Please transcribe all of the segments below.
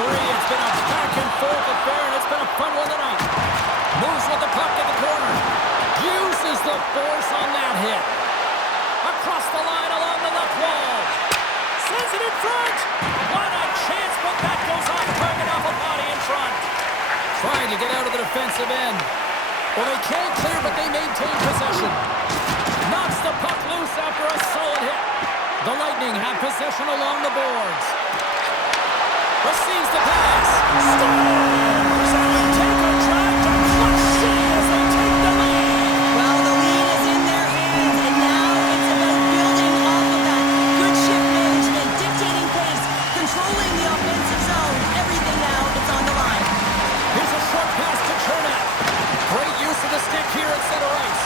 three. It's been a back-and-forth affair, and it's been a fun one tonight. Moves with the puck in the corner. Uses the force on that hit. Across the line along the left wall. Sends it in front. What a chance, but that goes off target off a body in front. Trying to get out of the defensive end. Well, they can't clear, but they maintain possession. Knocks the puck loose after a solid hit. The Lightning have possession along the boards. Receives the pass. Scores! And they take a drive to Clutch City as they take the lead. Well, the lead is in their hands, and now it's about building off of that. Good shift management, dictating pace, controlling the offensive zone. Everything now, it's on the line. Here's a short pass to Chernak. Great use of the stick here at center ice.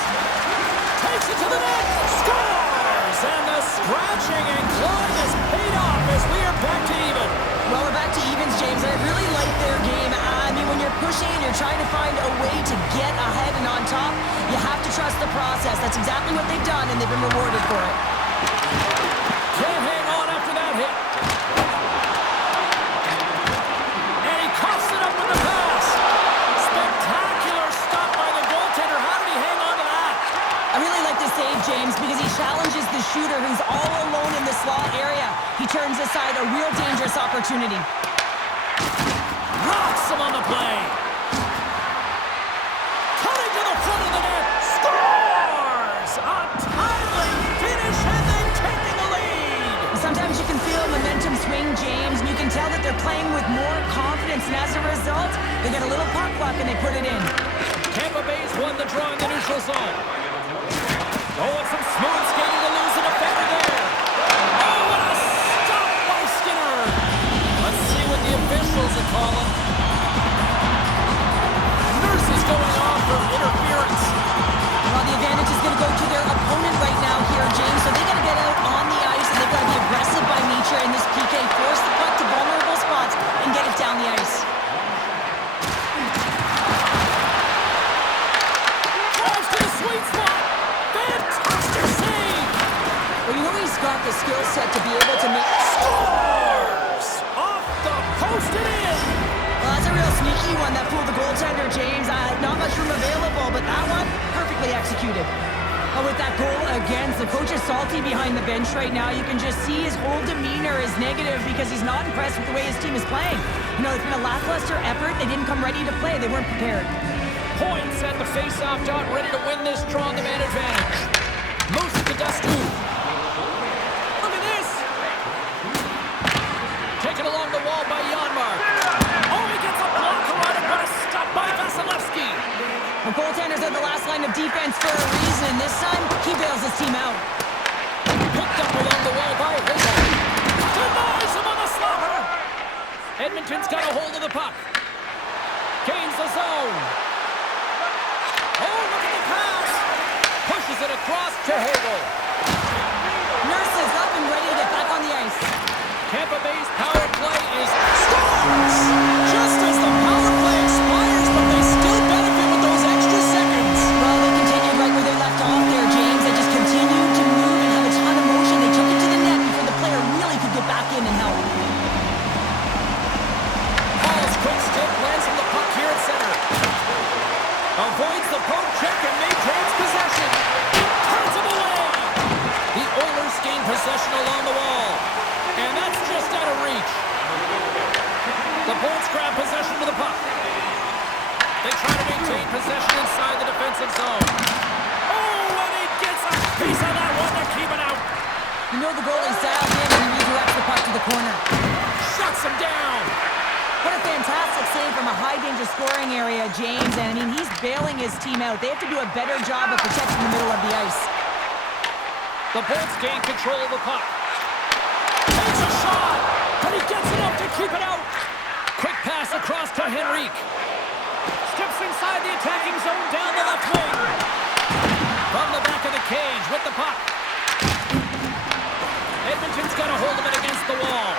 Takes it to the net. Scores! And the scratching and clawing has paid off as we are back to even. Well, we're back to evens, James. I really like their game. I mean, when you're pushing and you're trying to find a way to get ahead and on top, you have to trust the process. That's exactly what they've done, and they've been rewarded for it. Can't hang on after that hit. And he coughs it up with the pass. Spectacular stop by the goaltender. How did he hang on to that? I really like this save, James, because he challenges the shooter who's all alone in the slot area. He turns aside a real dangerous opportunity. Rocks him on the play. Coming to the front of the net. Scores! A timely finish, and they've taken the lead. Sometimes you can feel momentum swing, James, and you can tell that they're playing with more confidence, and as a result, they get a little puck luck and they put it in. Tampa Bay's won the draw in the neutral zone. Oh, and some smooth skating to lose a defender there. Oh, what a stop by Skinner. Let's see what the officials are calling. Nurse is going off for interference. Well, the advantage is going to go to their opponent right now here, James, so they got to get out on the ice, and they've got to be aggressive by nature in this PK, force the puck to vulnerable spots, and get it down the ice. Drives to the sweet spot. Fantastic save. Well, you know he's got the skill set to be able to make... Scores! Off the post and in. Well, that's a real sneaky one that fooled the goaltender, James. Not much room available, but that one, perfectly executed. With that goal against, the coach is salty behind the bench right now. You can just see his whole demeanor is negative because he's not impressed with the way his team is playing. You know, it's been a lackluster effort. They didn't come ready to play. They weren't prepared. Points at the face-off dot, ready to win this draw on the man advantage. Moves to Dustu. Look at this. Taken along the wall by Janmark. Oh, he gets a blocker on it, but a stop by Vasilevsky. The goaltender's at the last line of defense for a reason. This time, he bails his team out. Picked up along the wall by Hagel. Denies him on the slapper. Edmonton's got a hold of the puck. Gains the zone. Oh, look at the pass. Pushes it across to Hagel. Nurse is up and ready to get back on the ice. Tampa Bay's power play is scores! Just as the power play expires, but they still benefit with those extra seconds. Well, they continued right where they left off there, James. They just continued to move and have a ton of motion. They took it to the net before the player really could get back in and help. Paul's quick stick lands on the puck here at center. Avoids the poke check and maintains possession. Turns him away. The Oilers gain possession along the wall. And that's just out of reach. The Bolts grab possession with the puck. They try to maintain possession inside the defensive zone. Oh, and he gets a piece of that one to keep it out. You know the goalie's dialed in when he redirects the puck to the corner. Shuts him down. What a fantastic save from a high-danger scoring area, James. And, I mean, he's bailing his team out. They have to do a better job of protecting the middle of the ice. The Bolts gain control of the puck. Takes a shot, but he gets enough to keep it out. Quick pass across to Henrique. Steps inside the attacking zone down the left wing. From the back of the cage with the puck. Edmonton's got a hold of it against the wall.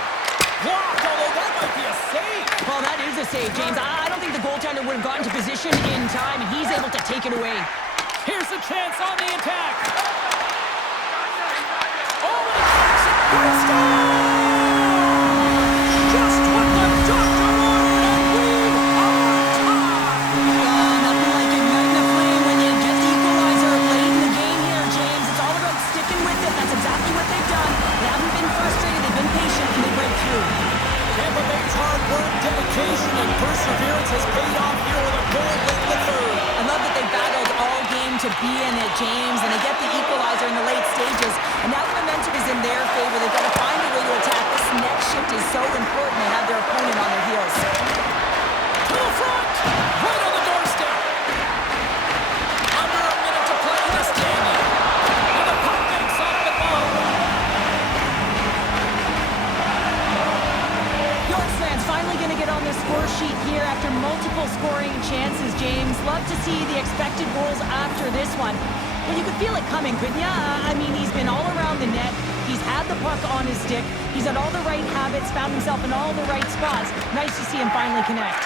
Blocked, although that might be a save. Well, that is a save, James. I don't think the goaltender would have gotten to position in time, and he's able to take it away. Here's a chance on the attack. Oh, and he takes it. What a score! Just what the doctor and perseverance has paid off here with a goal late in the third. I love that they battled all game to be in it, James, and they get the equalizer in the late stages. And now the momentum is in their favor. They've got to find a way to attack. This next shift is so important to have their opponent on their heels. To the front! Right on the doorstep! Under a minute to play in this game. And the puck makes off the ball. Yorks fans finally going to get on the score sheet here after multiple scoring chances, James. Love to see the expected goals after this one. Well, you could feel it coming, couldn't you? I mean, he's been all around the net. He's had the puck on his stick. He's had all the right habits, found himself in all the right spots. Nice to see him finally connect.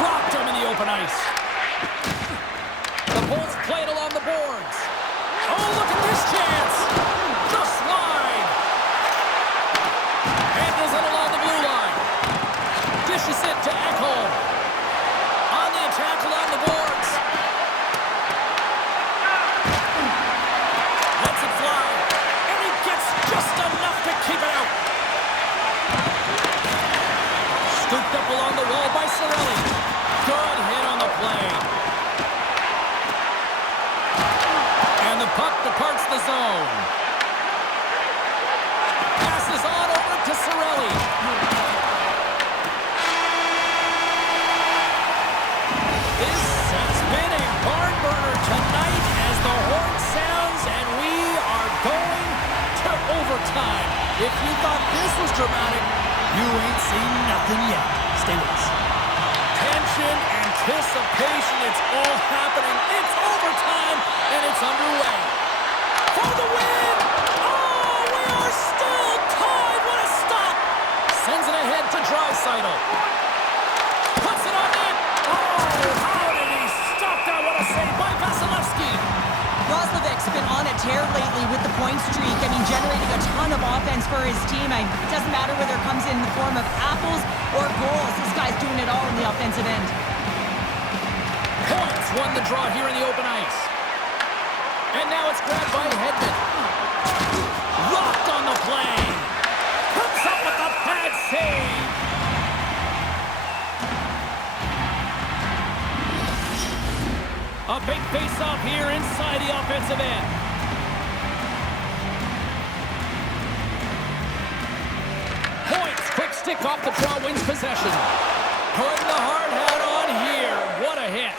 Dropped him in the open ice. The Bolts play it along the boards. Oh, look at this chance. The slide. Handles it along the blue line. Dishes it to Ekholm. On the attack along the boards. Lets it fly. And he gets just enough to keep it out. Scooped up along the wall by Cirelli. Good hit on the play. And the puck departs the zone. Passes on over to Cirelli. This has been a barn burner tonight as the horn sounds and we are going to overtime. If you thought this was dramatic, you ain't seen nothing yet. Stay with us. Tension, anticipation, it's all happening. It's overtime, and it's underway. For the win! Oh, we are still tied! What a stop! Sends it ahead to Draisaitl. Puts it on net. Oh, how did he stop that? What a save by Vasilevsky. Roslovic's been on a tear lately with the point streak. I mean, generating a ton of offense for his team. It doesn't matter whether it comes in the form of apples or goals. This guy's doing it all in the offensive end. Points won the draw here in the open ice. And now it's grabbed by Hedman. Rocked on the play. Comes up with a bad save. A big face-off here inside the offensive end. Points. Quick stick off the draw, wins possession. Putting the hard hat on here. What a hit.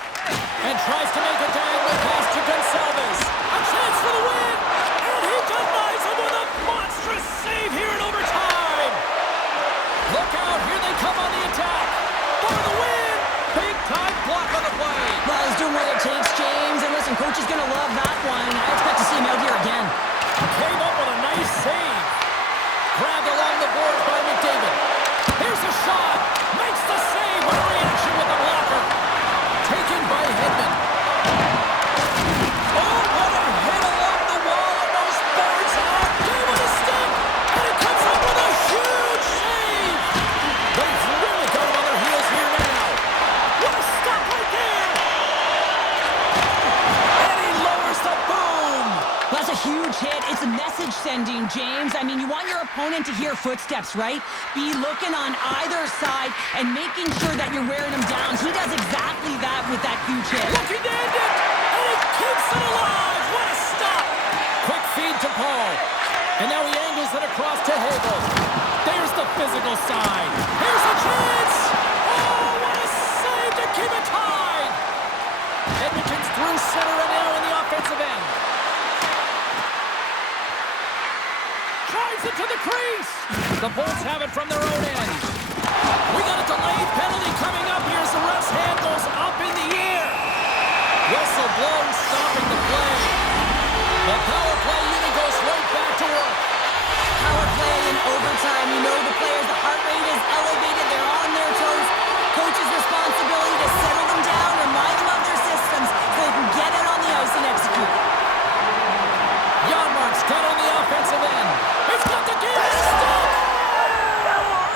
And tries to make a diagonal pass to Gonçalves. A chance for the win. And he denies him with a monstrous save here in overtime. Look out. Here they come on the attack. For the win. Big time block on the play. Well, he's doing what it takes, James. And listen, coach is going to love that one. I expect to see him out here again. Came up with a nice save. Grabbed along the boards by McDavid. Here's a shot. Makes the save. What a reaction with the blocker. Taken by Hedman. Oh, what a hit along the wall on those boards. Game with a stick. And it comes up with a huge save. They've really got him on their heels here now. What a stop right there. And he lowers the boom. That's a huge hit. It's a message sending, James. I mean, you want your opponent to hear footsteps, right? Be looking on either side and making sure that you're wearing them down. He does exactly that with that huge hit. Looking to end it, and he keeps it alive. What a stop. Quick feed to Paul. And now he angles it across to Hagel. There's the physical side. Here's a chance. Oh, what a save to keep it tied. Edmonton's through center and now in the offensive end. Drives it to the crease. The Bolts have it from their own end. We got a delayed penalty coming up here as the ref's hand goes up in the air. Whistle blown, stopping the play. The power play unit goes right back to work. Power play in overtime. You know the players, the heart rate is elevated. They're on their toes. Coach's responsibility to settle them down, remind them of their systems so they can get it on the ice and execute. Janmark's got on the offensive end. It's got the game stop.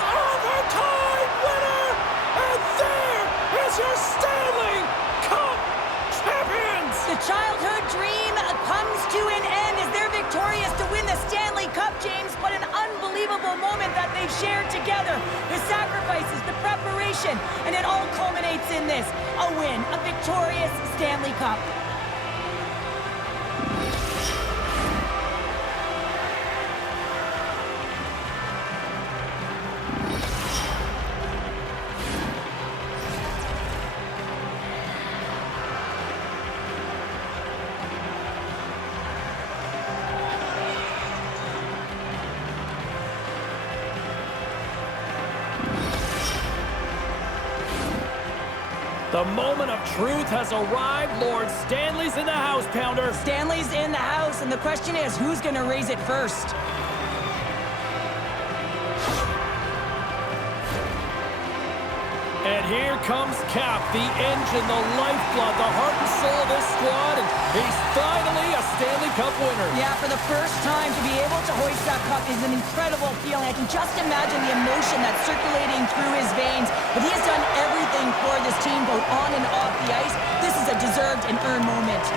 Overtime winner. And there is your Stanley Cup champions. The childhood dream comes to an end as they're victorious to win the Stanley Cup, James. What an unbelievable moment that they've shared together. The sacrifices, the preparation. celebration. And it all culminates in this, a win, a victorious Stanley Cup. The moment of truth has arrived. Lord Stanley's in the house, Pounder. Stanley's in the house, and the question is, who's going to raise it first? And here comes Cap, the engine, the lifeblood, the heart and soul of this squad, and he's finally a Stanley Cup winner. Yeah, for the first time to be able to hoist that cup is an incredible feeling. I can just imagine the emotion that's circulating through his veins. But he has done everything for this team, both on and off the ice. This is a deserved and earned moment.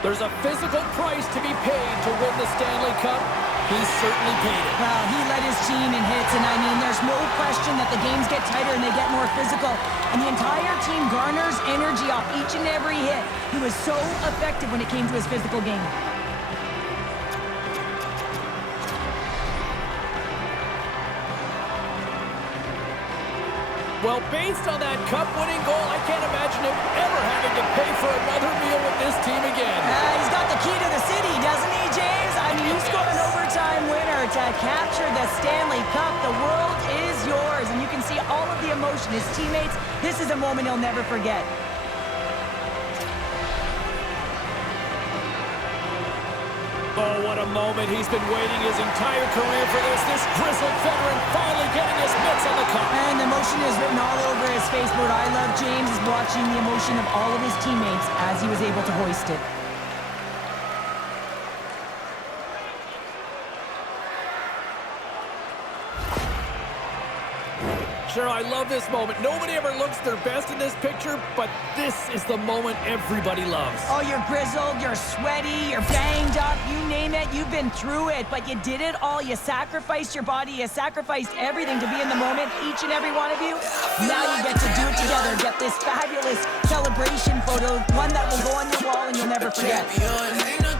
There's a physical price to be paid to win the Stanley Cup. He's certainly paid it. Well, he led his team in hits, and I mean, there's no question that the games get tighter and they get more physical. And the entire team garners energy off each and every hit. He was so effective when it came to his physical game. Well, based on that cup-winning goal, I can't imagine him ever having to pay for another meal with this team again. He's got the key to the city, doesn't he, James? I mean, you scored an overtime winner to capture the Stanley Cup. The world is yours, and you can see all of the emotion. His teammates, this is a moment he'll never forget. Oh, what a moment. He's been waiting his entire career for this. This grizzled veteran finally getting his mitts on the cup. And the emotion is written all over his face. What I love, James, is watching the emotion of all of his teammates as he was able to hoist it. Sure, I love this moment. Nobody ever looks their best in this picture, but this is the moment everybody loves. Oh, you're grizzled, you're sweaty, you're banged up, you name it, you've been through it, but you did it all. You sacrificed your body, you sacrificed everything to be in the moment, each and every one of you. Now you get to do it together, get this fabulous celebration photo, one that will go on your wall and you'll never forget. Champion.